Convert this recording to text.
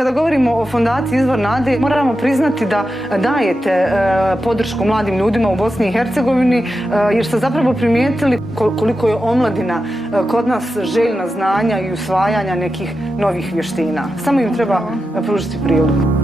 Kada govorimo o fondaciji Izvor nade, moramo priznati da dajete podršku mladim ljudima u Bosni i Hercegovini, jer ste zapravo primijetili koliko je omladina kod nas željna znanja i usvajanja nekih novih vještina. Samo im treba pružiti priliku.